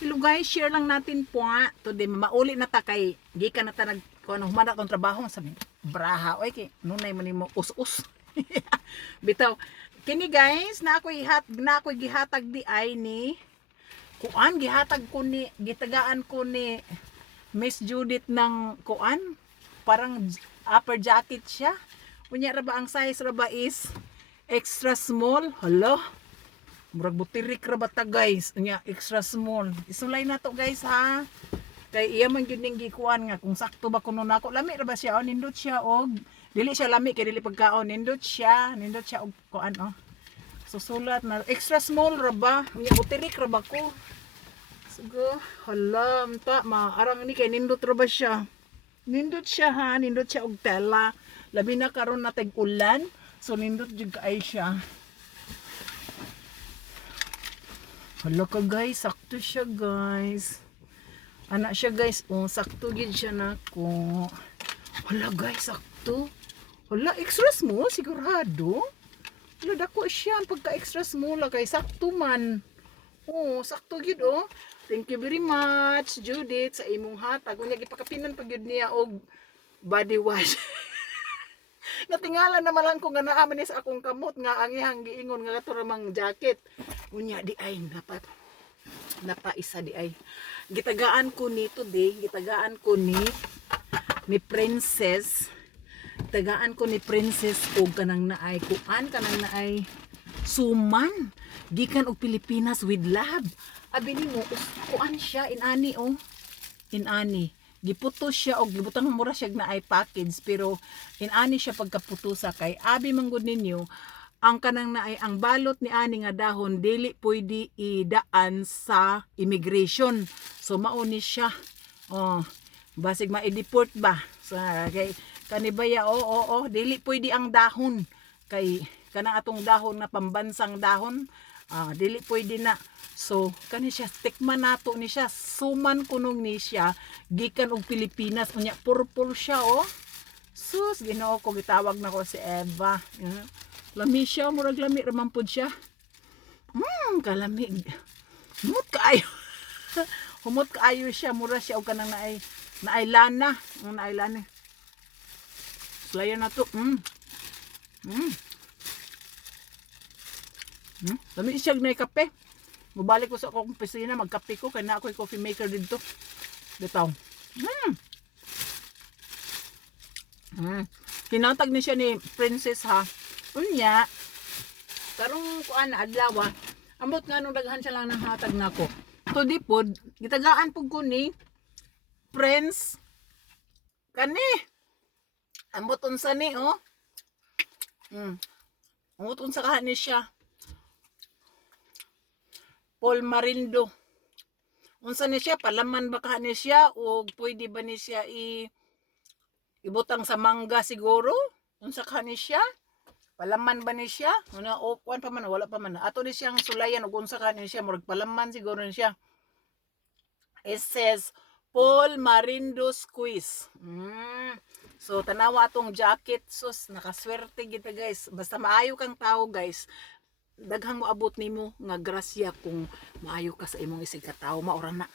Hello guys, share lang natin po today mauli na ta kay gikan na ta nag kuno humana tong trabaho sa braha oy kay nunay man nimo us-us. Bitaw kini guys na ako'y gihatag di ay ni kuan gihatag ko ni gitagaan ko ni Miss Judith ng kuan parang upper jacket siya. Unya ra ba ang size ra ba is extra small. Hala. Murag butirik ra bata guys, nya extra small. Isulay na to guys ha. Kay iya man gyud ning gikuan nga kung sakto ba kuno nako. Lami ra ba siya o nindot siya og dili siya lami kay dili pagkaon nindot siya og kuan oh. Susulat na extra small ra ba? Nya butirik ra ba ko? Sugo, hala ta maarang ni kay nindot ra ba siya? Nindot siya ha, nindot siya og tela. Labi na karon na tag-ulan, so nindot jud kaay siya. Hala ka guys, sakto siya guys. Anak siya guys, oh, sakto gid siya nako. Hala guys, sakto. Hala, extra small sigurado. Hala dako siya ang pagka extra small kay sakto man. Oh, sakto gid oh. Thank you very much Judith sa imong hatag. Unya gipakapinan pa gyud niya og body wash. Natingala naman lang ko nga naaman ni sa akong kamot nga ang ihang giingon nga kato ramang jacket. Unya di ay napaisa di ay. Gitagaan ko ni today, gitagaan ko ni Princess. Tagaan ko ni Princess og kanang naay kuan kanang naay suman gikan og Pilipinas with love. Abi nimo kuan siya inani oh. Inani. Giputo siya og gibutang mura siya na ay package pero inani siya pagkaputusa kay abi manggod ninyo ang kanang naay ang balot ni ani nga dahon dili pwede idaan sa immigration. So mao ni siya. Oh, basig ma-deport ba sa kay kanibaya dili pwede ang dahon kay kanang atong dahon na pambansang dahon dili pwede na. So kani siya tikman nato ni siya suman kunong ni siya gikan og Pilipinas unya purple siya oh. Sus Ginoo ko gitawag nako si Eva. Lami siya murag lami ra man pud siya. Kalamig. Humot kaayo. Humot kaayo siya mura siya og kanang naay lana, naay lana. Slayer na to. Lami siya na kape. Mubalik ko sa akong opisina, magkape ko kay na ako'y coffee maker dito. Bitaw. Kinatag ni siya ni Princess ha. Unya, karong kuan adlaw ambot nga nung daghan siya lang ng hatag nako. To di pod, gitagaan pug ko ni Prince kani. Ambot unsa ni oh. Ambot unsa kahan ni siya. Paul Marindo. Unsa ni siya palaman ba ni siya o pwede ba ni siya ibutang sa mangga siguro? Unsa ni siya? Palaman ba ni siya? Una kuan pa man wala pa man. Ato ni siyang sulayan og unsa ni siya murag palaman siguro ni siya. It says Paul Marindo squeeze. So tanawa atong jacket sus nakaswerte kita guys. Basta maayo kang tao guys. Daghang moabot nimo nga grasya kung maayo ka sa imong isig ka tawo maura na.